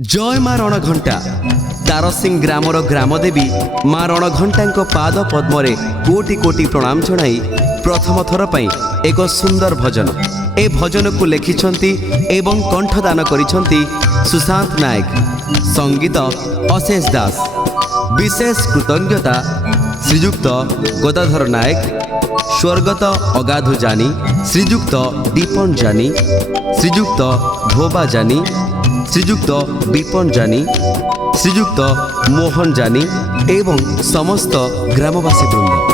जय माँ रणघंटा तारसिंह ग्रामर ग्रामदेवी माँ रणघंटा पाद पद्मरे कोटि कोटि प्रणाम जणाई प्रथम थर पई एक सुंदर भजन ए भजन को लिखिछंती एवं कंठदान करिछंती सुशांत नायक संगीत अशेष दास। विशेष कृतज्ञता श्रीयुक्त गदाधर नायक, स्वर्गत अगाधु जानी, श्रीयुक्त दीपन जानी, श्रीयुक्त धोबा जानी, श्रीयुक्त विपन जानी, श्रीयुक्त मोहन जानी एवं समस्त ग्रामवासी वृंद।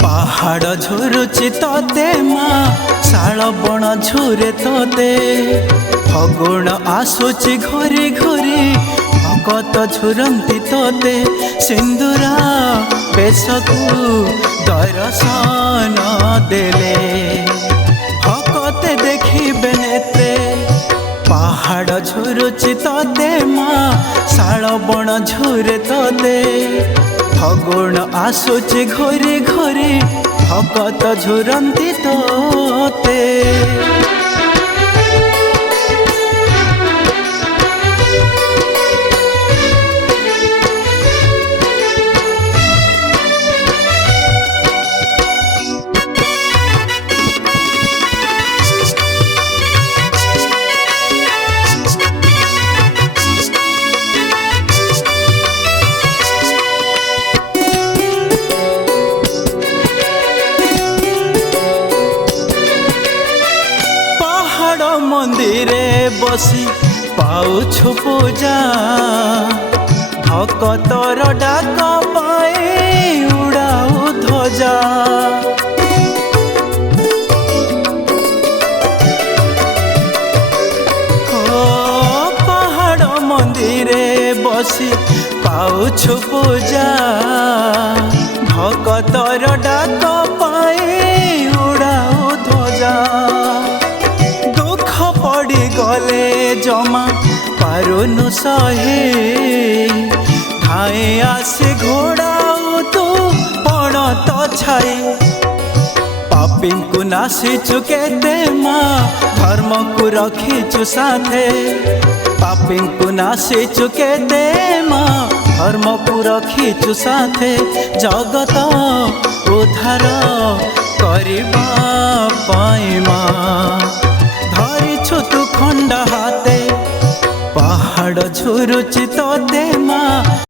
पहाड़ झुरुची तोते माँ शाल बण झुरे तोते फगुण आसुची घोरी घोरी भगत झुरंती तोते सिंदूरा बेशकू दर्शन देले भगत देखी बेनेते। पहाड़ झुरुची तोते माँ शाल बण झुरे तोते फगुण आसुची घोरी घोरी भगत झुरंती तोते। मंदिरे बसी पाउछु पूजा भक्तर डाक पाए उड़ाऊ ध्वजा। पहाड़ मंदिरे बसी पाउछु पूजा भक्तर डाक पाए उड़ाऊ ध्वजा। पड़ी गले जमा पारुनु सहे धाए आसे घोड़ाऊ तू पण तो छाई पापी को नासी चुके दे माँ धर्म को रखीचु साथे पापी को नासी चुके दे माँ धर्म को रखीचु साथे जगत उद्धार करिबा पाई माँ धरिछु तू खंड हाथे। पहाड़ झुरुची तोते माँ